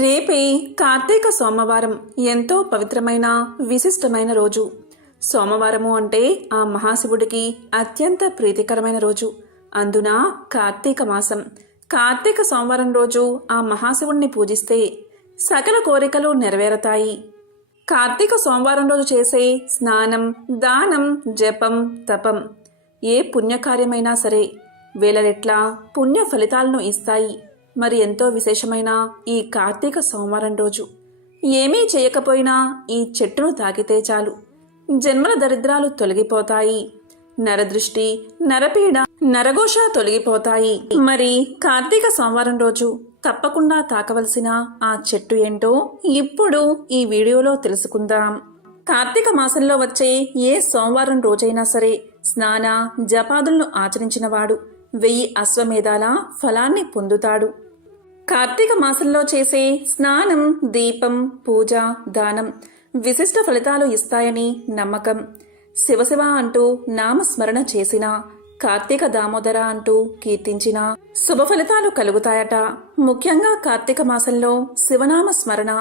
రేపే కార్తీక సోమవారం ఎంతో పవిత్రమైన విశిష్టమైన రోజు. సోమవారము అంటే ఆ మహాశివుడికి అత్యంత ప్రీతికరమైన రోజు. అందున కార్తీక మాసం. కార్తీక సోమవారం రోజు ఆ మహాశివుణ్ణి పూజిస్తే సకల కోరికలు నెరవేరతాయి. కార్తీక సోమవారం రోజు చేసే స్నానం దానం జపం తపం ఏ పుణ్యకార్యమైనా సరే వేలరెట్ల పుణ్య ఫలితాలను ఇస్తాయి. మరి ఎంతో విశేషమైన ఈ కార్తీక సోమవారం రోజు. ఏమీ చేయకపోయినా ఈ చెట్టును తాకితే చాలు. జన్మల దరిద్రాలు తొలగిపోతాయి. నరదృష్టి నరపీడ నరఘోష తొలగిపోతాయి. మరి కార్తీక సోమవారం రోజు తప్పకుండా తాకవలసిన ఆ చెట్టు ఏంటో ఇప్పుడు ఈ వీడియోలో తెలుసుకుందాం. కార్తీక మాసంలో వచ్చే ఏ సోమవారం రోజైనా సరే స్నాన జపాదులను ఆచరించినవాడు వెయ్యి అశ్వమేధాల ఫలాన్ని పొందుతాడు. కార్తీక మాసంలో చేసే స్నానం దీపం పూజ దానం విశిష్ట ఫలితాలు ఇస్తాయని నమ్మకం. శివశివ అంటూ నామస్మరణ చేసిన కార్తీక దామోదర అంటూ కీర్తించిన శుభ ఫలితాలు కలుగుతాయట. ముఖ్యంగా కార్తీక మాసంలో శివనామ స్మరణ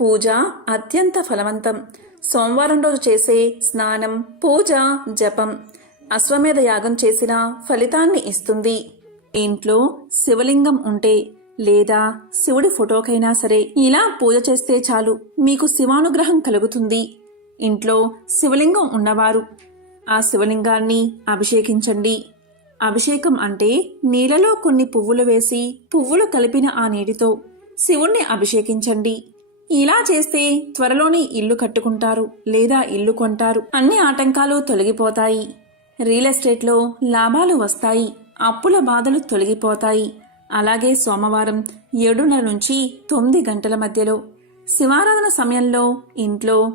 పూజ అత్యంత ఫలవంతం. సోమవారం రోజు చేసే స్నానం పూజ జపం అశ్వమేధ యాగం చేసిన ఫలితాన్ని ఇస్తుంది. ఇంట్లో శివలింగం ఉంటే లేదా శివుడి ఫోటోకైనా సరే ఇలా పూజ చేస్తే చాలు. మీకు శివానుగ్రహం కలుగుతుంది. ఇంట్లో శివలింగం ఉన్నవారు ఆ శివలింగాన్ని అభిషేకించండి. అభిషేకం అంటే నీళ్ళలో కొన్ని పువ్వులు వేసి పువ్వులు కలిపిన ఆ నీటితో శివుణ్ణి అభిషేకించండి. ఇలా చేస్తే త్వరలోనే ఇల్లు కట్టుకుంటారు లేదా ఇల్లు కొంటారు. అన్ని ఆటంకాలు తొలగిపోతాయి. రియల్ ఎస్టేట్లో లాభాలు వస్తాయి. అప్పుల బాధలు తొలగిపోతాయి. అలాగే సోమవారం ఏడున్నర నుంచి తొమ్మిది గంటల మధ్యలో శివారాధన సమయంలో ఇంట్లో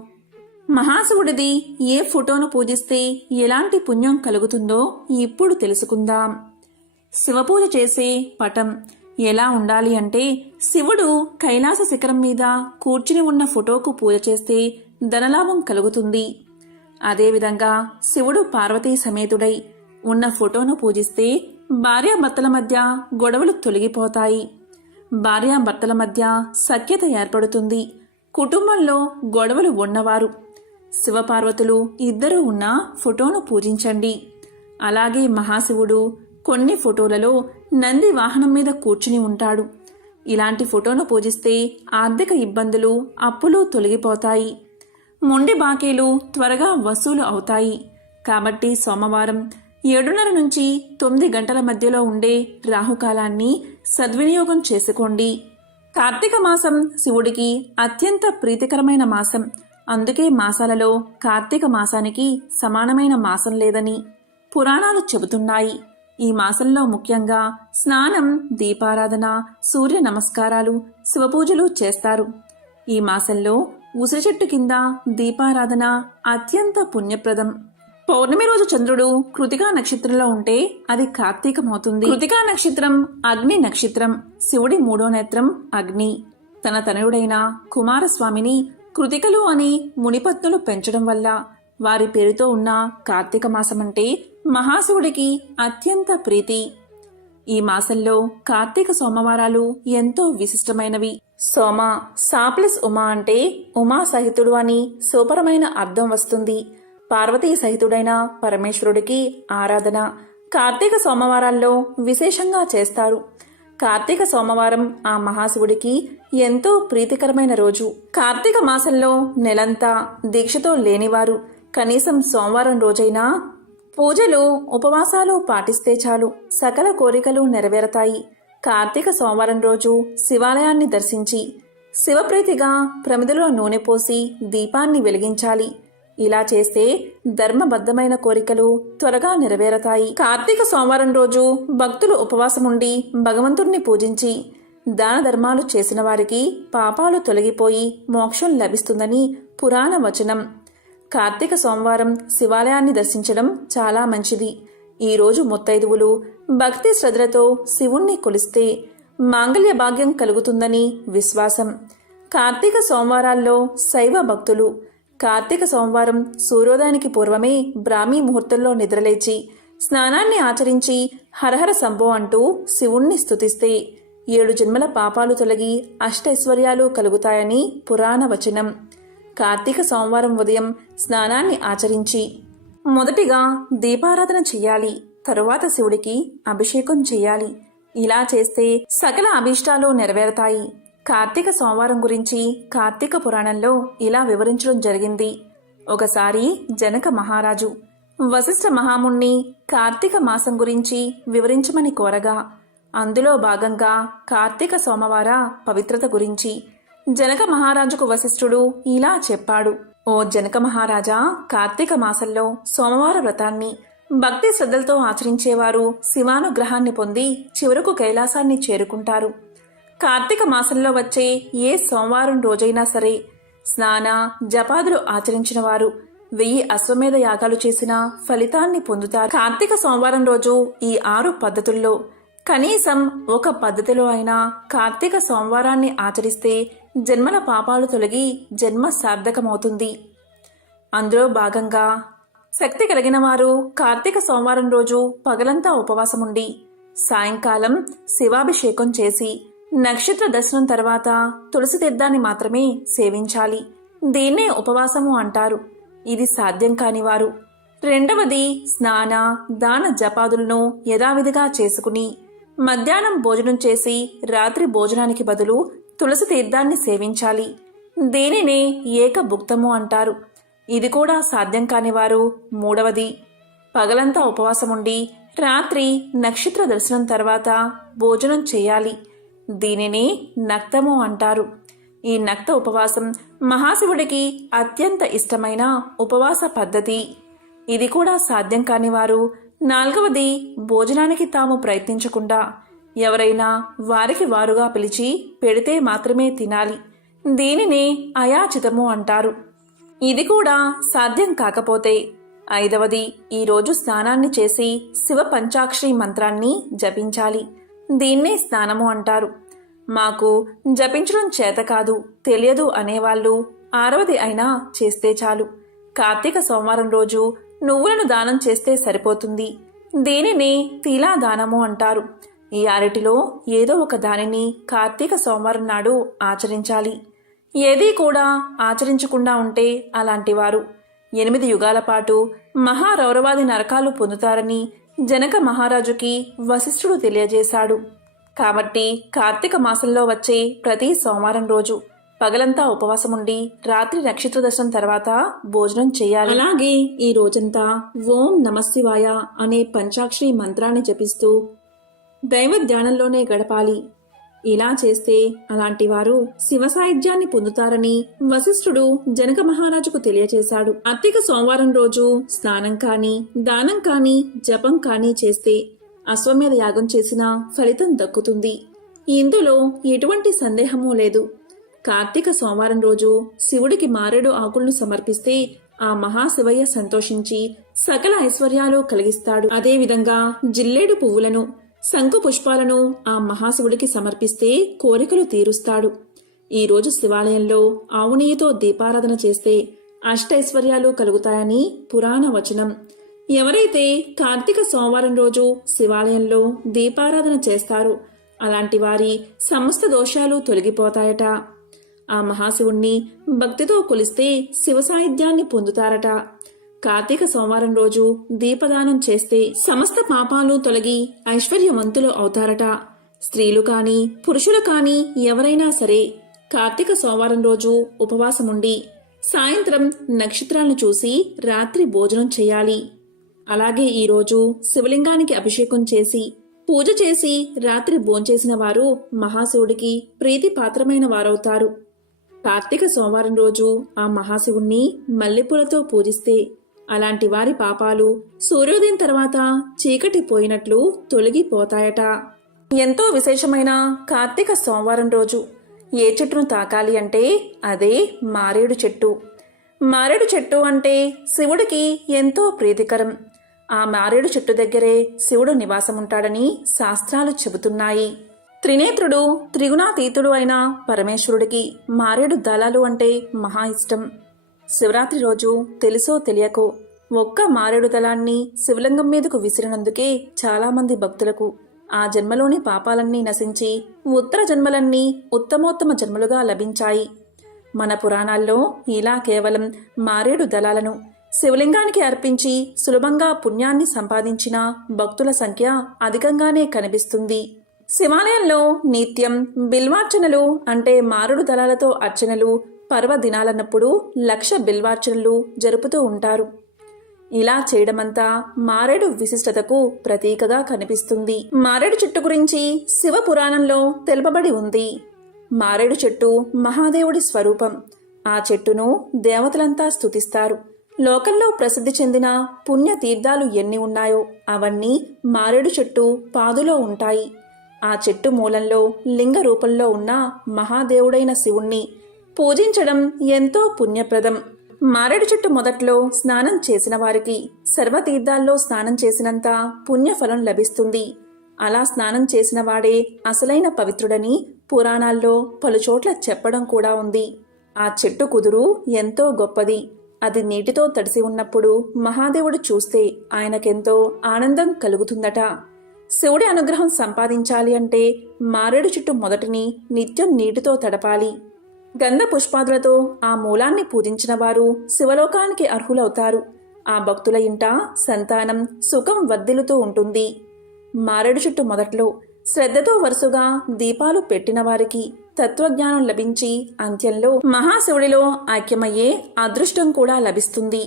మహాశివుడిది ఏ ఫోటోను పూజిస్తే ఎలాంటి పుణ్యం కలుగుతుందో ఇప్పుడు తెలుసుకుందాం. శివపూజ చేసే పటం ఎలా ఉండాలి అంటే శివుడు కైలాస శిఖరం మీద కూర్చుని ఉన్న ఫోటోకు పూజ చేస్తే ధనలాభం కలుగుతుంది. అదేవిధంగా శివుడు పార్వతీ సమేతుడై ఉన్న ఫోటోను పూజిస్తే భార్యాభర్తల మధ్య గొడవలు తొలగిపోతాయి. భార్యాభర్తల మధ్య సఖ్యత ఏర్పడుతుంది. కుటుంబంలో గొడవలు ఉన్నవారు. శివపార్వతులు ఇద్దరు ఉన్న ఫోటోను పూజించండి. అలాగే మహాశివుడు కొన్ని ఫోటోలలో నంది వాహనం మీద కూర్చుని ఉంటాడు. ఇలాంటి ఫోటోను పూజిస్తే ఆర్థిక ఇబ్బందులు అప్పులు తొలగిపోతాయి. మొండి బాకీలు త్వరగా వసూలు అవుతాయి. కాబట్టి సోమవారం ఏడున్నర నుంచి తొమ్మిది గంటల మధ్యలో ఉండే రాహుకాలాన్ని సద్వినియోగం చేసుకోండి. కార్తీక మాసం శివుడికి అత్యంత ప్రీతికరమైన మాసం. అందుకే మాసాలలో కార్తీక మాసానికి సమానమైన మాసం లేదని పురాణాలు చెబుతున్నాయి. ఈ మాసంలో ముఖ్యంగా స్నానం దీపారాధన సూర్య నమస్కారాలు శివపూజలు చేస్తారు. ఈ మాసంలో ఉసిరి చెట్టు కింద దీపారాధన అత్యంత పుణ్యప్రదం. పౌర్ణమి రోజు చంద్రుడు కృతికా నక్షత్రంలో ఉంటే అది కార్తీకమవుతుంది. కృతికా నక్షత్రం అగ్ని నక్షత్రం శివుడి మూడో నేత్రం అగ్ని. తన తనయుడైన కుమారస్వామిని కృతికలు అని మునిపత్నులు పెంచడం వల్ల వారి పేరుతో ఉన్న కార్తీక మాసమంటే మహాశివుడికి అత్యంత ప్రీతి. ఈ మాసంలో కార్తీక సోమవారాలు ఎంతో విశిష్టమైనవి. సోమ సాప్లస్ ఉమా అంటే ఉమా సహితుడు అని సూపరమైన అర్థం వస్తుంది. పార్వతీ సహితుడైన పరమేశ్వరుడికి ఆరాధన కార్తీక సోమవారాల్లో విశేషంగా చేస్తారు. కార్తీక సోమవారం ఆ మహాశివుడికి ఎంతో ప్రీతికరమైన రోజు. కార్తీక మాసంలో నెలంతా దీక్షతో లేనివారు. కనీసం సోమవారం రోజైనా పూజలు ఉపవాసాలు పాటిస్తే చాలు. సకల కోరికలు నెరవేరతాయి. కార్తీక సోమవారం రోజు శివాలయాన్ని దర్శించి శివప్రీతిగా ప్రమిదలో నూనె పోసి దీపాన్ని వెలిగించాలి. ఇలా చేస్తే ధర్మబద్ధమైన కోరికలు త్వరగా నెరవేరతాయి. కార్తీక సోమవారం రోజు భక్తులు ఉపవాసముండి భగవంతుణ్ణి పూజించి దాన ధర్మాలు చేసిన వారికి పాపాలు తొలగిపోయి మోక్షం లభిస్తుందని పురాణ వచనం. కార్తీక సోమవారం శివాలయాన్ని దర్శించడం చాలా మంచిది. ఈరోజు ముత్తైదువులు భక్తి శ్రద్ధలతో శివుణ్ణి కొలిస్తే మాంగళ్య భాగ్యం కలుగుతుందని విశ్వాసం. కార్తీక సోమవారాల్లో శైవ భక్తులు కార్తీక సోమవారం సూర్యోదయానికి పూర్వమే బ్రాహ్మీ ముహూర్తంలో నిద్రలేచి స్నానాన్ని ఆచరించి హరహర సంభో అంటూ శివుణ్ణి స్థుతిస్తే ఏడు జన్మల పాపాలు తొలగి అష్టైశ్వర్యాలు కలుగుతాయని పురాణ వచనం. కార్తీక సోమవారం ఉదయం స్నానాన్ని ఆచరించి మొదటిగా దీపారాధన చెయ్యాలి తరువాత శివుడికి అభిషేకం చెయ్యాలి ఇలా చేస్తే సకల అభీష్టాలు నెరవేరుతాయి. కార్తీక సోమవారం గురించి కార్తీక పురాణంలో ఇలా వివరించడం జరిగింది. ఒకసారి జనక మహారాజు వశిష్ఠ మహాముణ్ణి కార్తీక మాసం గురించి వివరించమని కోరగా అందులో భాగంగా కార్తీక సోమవార పవిత్రత గురించి జనక మహారాజుకు వశిష్ఠుడు ఇలా చెప్పాడు. ఓ జనక మహారాజా కార్తీక మాసంలో సోమవార వ్రతాన్ని భక్తి శ్రద్ధలతో ఆచరించేవారు శివానుగ్రహాన్ని పొంది చివరకు కైలాసాన్ని చేరుకుంటారు. కార్తీక మాసంలో వచ్చే ఏ సోమవారం రోజైనా సరే స్నాన జపాదులు ఆచరించిన వారు వెయ్యి అశ్వమేధ యాగాలు చేసిన ఫలితాన్ని పొందుతారు. కార్తీక సోమవారం రోజు ఈ ఆరు పద్ధతుల్లో కనీసం ఒక పద్ధతిలో అయినా కార్తీక సోమవారాన్ని ఆచరిస్తే జన్మల పాపాలు తొలగి జన్మ సార్థకమవుతుంది. అందులో భాగంగా శక్తి కలిగిన వారు కార్తీక సోమవారం రోజు పగలంతా ఉపవాసముండి సాయంకాలం శివాభిషేకం చేసి నక్షత్ర దర్శనం తర్వాత తులసి తీర్థాన్ని మాత్రమే సేవించాలి. దీన్నే ఉపవాసము అంటారు. ఇది సాధ్యం కానివారు రెండవది స్నాన దాన జపాదులను యథావిధిగా చేసుకుని మధ్యాహ్నం భోజనం చేసి రాత్రి భోజనానికి బదులు తులసి తీర్థాన్ని సేవించాలి. దీనినే ఏకభుక్తము అంటారు. ఇది కూడా సాధ్యం కానివారు మూడవది పగలంతా ఉపవాసముండి రాత్రి నక్షత్ర దర్శనం తర్వాత భోజనం చేయాలి. దీనిని నక్తము అంటారు. ఈ నక్త ఉపవాసం మహాశివుడికి అత్యంత ఇష్టమైన ఉపవాస పద్ధతి. ఇది కూడా సాధ్యం కాని వారు నాలుగవది భోజనానికి తాము ప్రయత్నించకుండా ఎవరైనా వారికి వారుగా పిలిచి పెడితే మాత్రమే తినాలి. దీనినే అయాచితము అంటారు. ఇది కూడా సాధ్యం కాకపోతే ఐదవది ఈరోజు స్నానాన్ని చేసి శివ పంచాక్షరి మంత్రాన్ని జపించాలి. దీన్నే స్నానము అంటారు. మాకు జపించడం చేత కాదు తెలియదు అనేవాళ్ళు ఆరవది అయినా చేస్తే చాలు. కార్తీక సోమవారం రోజు నువ్వులను దానం చేస్తే సరిపోతుంది. దీనిని తీలా దానము అంటారు. ఈ అరటిలో ఏదో ఒక దానిని కార్తీక సోమవారం నాడు ఆచరించాలి. ఏదీ కూడా ఆచరించకుండా ఉంటే అలాంటివారు ఎనిమిది యుగాల పాటు మహారౌరవాది నరకాలు పొందుతారని జనక మహారాజుకి వశిష్ఠుడు తెలియజేశాడు. కాబట్టి కార్తీక మాసంలో వచ్చే ప్రతి సోమవారం రోజు పగలంతా ఉపవాసముండి రాత్రి నక్షత్ర దర్శనం తర్వాత భోజనం చేయాలి. అలాగే ఈ రోజంతా ఓం నమశివాయ అనే పంచాక్షరి మంత్రాన్ని జపిస్తూ దైవ ధ్యానంలోనే గడపాలి. ఇలా చేస్తే అలాంటి వారు శివసాయుధ్యాన్ని పొందుతారని వశిష్ఠుడు జనక మహారాజుకు తెలియజేశాడు అత్తిక సోమవారం రోజు స్నానం కాని దానం కాని జపం కాని చేస్తే అశ్వమేధ యాగం చేసిన ఫలితం దక్కుతుంది. ఇందులో ఎటువంటి సందేహమూ లేదు. కార్తీక సోమవారం రోజు శివుడికి మారేడు ఆకులను సమర్పిస్తే ఆ మహాశివయ్య సంతోషించి సకల ఐశ్వర్యాలు కలిగిస్తాడు. అదేవిధంగా జిల్లేడు పువ్వులను శంకు పుష్పాలను ఆ మహాశివుడికి సమర్పిస్తే కోరికలు తీరుస్తాడు. ఈరోజు శివాలయంలో ఆవు దీపారాధన చేస్తే అష్టైశ్వర్యాలు కలుగుతాయని పురాణ వచనం. ఎవరైతే కార్తీక సోమవారం రోజు శివాలయంలో దీపారాధన చేస్తారు అలాంటి వారి సమస్త దోషాలు తొలగిపోతాయట. ఆ మహాశివుణ్ణి భక్తితో కొలిస్తే శివ సాహిత్యాన్ని పొందుతారట. కార్తీక సోమవారం రోజు దీపదానం చేస్తే సమస్త పాపాలు తొలగి ఐశ్వర్యవంతులు అవుతారట. స్త్రీలు కాని పురుషులు కాని ఎవరైనా సరే కార్తీక సోమవారం రోజు ఉపవాసముండి సాయంత్రం నక్షత్రాలను చూసి రాత్రి భోజనం చేయాలి. అలాగే ఈరోజు శివలింగానికి అభిషేకం చేసి పూజ చేసి రాత్రి భోంచేసిన వారు మహాశివుడికి ప్రీతిపాత్రమైన వారవుతారు. కార్తీక సోమవారం రోజు ఆ మహాశివుణ్ణి మల్లెపూలతో పూజిస్తే అలాంటి వారి పాపాలు సూర్యోదయం తర్వాత చీకటి పోయినట్లు తొలగిపోతాయట. ఎంతో విశేషమైన కార్తీక సోమవారం రోజు. ఏ చెట్టును తాకాలి అంటే అదే మారేడు చెట్టు. మారేడు చెట్టు అంటే శివుడికి ఎంతో ప్రీతికరం. ఆ మారేడు చెట్టు దగ్గరే శివుడు నివాసముంటాడని శాస్త్రాలు చెబుతున్నాయి. త్రినేత్రుడు త్రిగుణాతీతుడు అయిన పరమేశ్వరుడికి మారేడు దళాలు అంటే మహా ఇష్టం. శివరాత్రి రోజు తెలుసో తెలియకో ఒక్క మారేడు దళాన్ని శివలింగం మీదకు విసిరినందుకే చాలామంది భక్తులకు ఆ జన్మలోని పాపాలన్నీ నశించి ఉత్తర జన్మలన్నీ ఉత్తమోత్తమ జన్మలుగా లభించాయి. మన పురాణాల్లో ఇలా కేవలం మారేడు దళాలను శివలింగానికి అర్పించి సులభంగా పుణ్యాన్ని సంపాదించిన భక్తుల సంఖ్య అధికంగానే కనిపిస్తుంది. శివాలయంలో నిత్యం బిల్వార్చనలు అంటే మారుడు దళాలతో అర్చనలు పర్వదినాలన్నప్పుడు లక్ష బిల్వార్చనలు జరుపుతూ ఉంటారు. ఇలా చేయడమంతా మారేడు విశిష్టతకు ప్రతీకగా కనిపిస్తుంది. మారేడు చెట్టు గురించి శివ పురాణంలో తెలుపబడి ఉంది. మారేడు చెట్టు మహాదేవుడి స్వరూపం. ఆ చెట్టును దేవతలంతా స్తుతిస్తారు. లోకంలో ప్రసిద్ధి చెందిన పుణ్య తీర్థాలు ఎన్ని ఉన్నాయో అవన్నీ మారేడు చెట్టు పాదులో ఉంటాయి. ఆ చెట్టు మూలంలో లింగ రూపంలో ఉన్న మహాదేవుడైన శివుణ్ణి పూజించడం ఎంతో పుణ్యప్రదం. మారేడు చెట్టు మొదట్లో స్నానం చేసిన వారికి సర్వతీర్థాల్లో స్నానం చేసినంత పుణ్యఫలం లభిస్తుంది. అలా స్నానం చేసిన వాడే అసలైన పవిత్రుడని పురాణాల్లో పలుచోట్ల చెప్పడం కూడా ఉంది. ఆ చెట్టు కుదురు ఎంతో గొప్పది. అది నీటితో తడిసి ఉన్నప్పుడు మహాదేవుడు చూస్తే ఆయనకెంతో ఆనందం కలుగుతుందట. శివుడి అనుగ్రహం సంపాదించాలి అంటే మారేడు చెట్టు మొదటిని నిత్యం నీటితో తడపాలి. గంధ పుష్పాదులతో ఆ మూలాన్ని పూజించిన వారు శివలోకానికి అర్హులవుతారు. ఆ భక్తుల ఇంట సంతానం సుఖం వర్ధిల్లుతూ ఉంటుంది. మారేడు చుట్టు మొదట్లో శ్రద్ధతో వరుసగా దీపాలు పెట్టిన వారికి తత్వజ్ఞానం లభించి అంత్యంలో మహాశివుడిలో ఐక్యమయ్యే అదృష్టం కూడా లభిస్తుంది.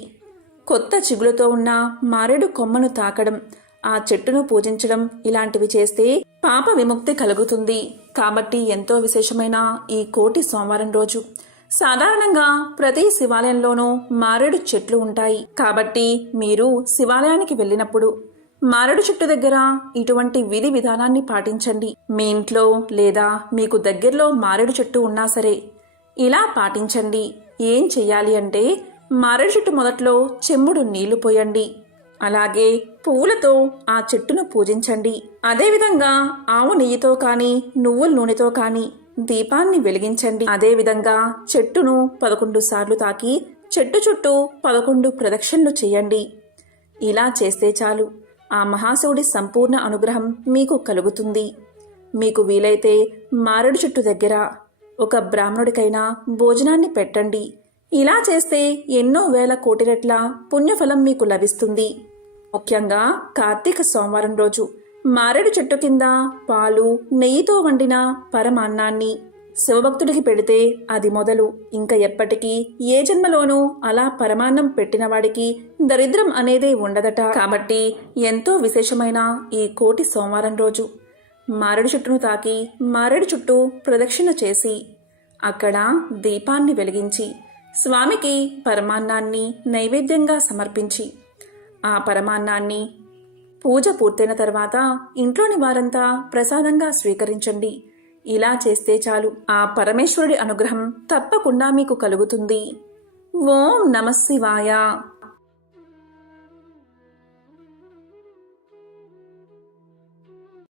కొత్త చిగులతో ఉన్న మారేడు కొమ్మను తాకడం ఆ చెట్టును పూజించడం ఇలాంటివి చేస్తే పాప విముక్తి కలుగుతుంది. కాబట్టి ఎంతో విశేషమైన ఈ కోటి సోమవారం రోజు. సాధారణంగా ప్రతి శివాలయంలోనూ మారేడు చెట్లు ఉంటాయి. కాబట్టి మీరు శివాలయానికి వెళ్ళినప్పుడు మారేడు చెట్టు దగ్గర ఇటువంటి విధి విధానాన్ని పాటించండి. మీ ఇంట్లో లేదా మీకు దగ్గరలో మారేడు చెట్టు ఉన్నా సరే ఇలా పాటించండి. ఏం చెయ్యాలి అంటే మారేడు చెట్టు మొదట్లో చెమ్ముడు నీళ్ళు పోయండి. అలాగే పువ్వులతో ఆ చెట్టును పూజించండి. అదేవిధంగా ఆవు నెయ్యితో కానీ నువ్వుల నూనెతో కానీ దీపాన్ని వెలిగించండి. అదేవిధంగా చెట్టును పదకొండు సార్లు తాకి చెట్టు చుట్టూ పదకొండు ప్రదక్షిణలు చేయండి. ఇలా చేస్తే చాలు. ఆ మహాశివుడి సంపూర్ణ అనుగ్రహం మీకు కలుగుతుంది. మీకు వీలైతే మారేడు చెట్టు దగ్గర ఒక బ్రాహ్మణుడికైనా భోజనాన్ని పెట్టండి. ఇలా చేస్తే ఎన్నో వేల కోటి రెట్ల పుణ్యఫలం మీకు లభిస్తుంది. ముఖ్యంగా కార్తీక సోమవారం రోజు మారేడు చెట్టు కింద పాలు నెయ్యితో వండిన పరమాన్నాన్ని శివభక్తుడికి పెడితే అది మొదలు. ఇంకా ఎప్పటికీ ఏ జన్మలోనూ అలా పరమాన్నం పెట్టిన వాడికి దరిద్రం అనేదే ఉండదట. కాబట్టి ఎంతో విశేషమైన ఈ కోటి సోమవారం రోజు మారేడు చుట్టును తాకి మారేడు చుట్టూ ప్రదక్షిణ చేసి అక్కడ దీపాన్ని వెలిగించి స్వామికి పరమాన్నాన్ని నైవేద్యంగా సమర్పించి ఆ పరమాన్నాన్ని. పూజ పూర్తయిన తర్వాత ఇంట్లోని వారంతా ప్రసాదంగా స్వీకరించండి. ఇలా చేస్తే చాలు. ఆ పరమేశ్వరుడి అనుగ్రహం తప్పకుండా మీకు కలుగుతుంది. ఓం నమశివాయ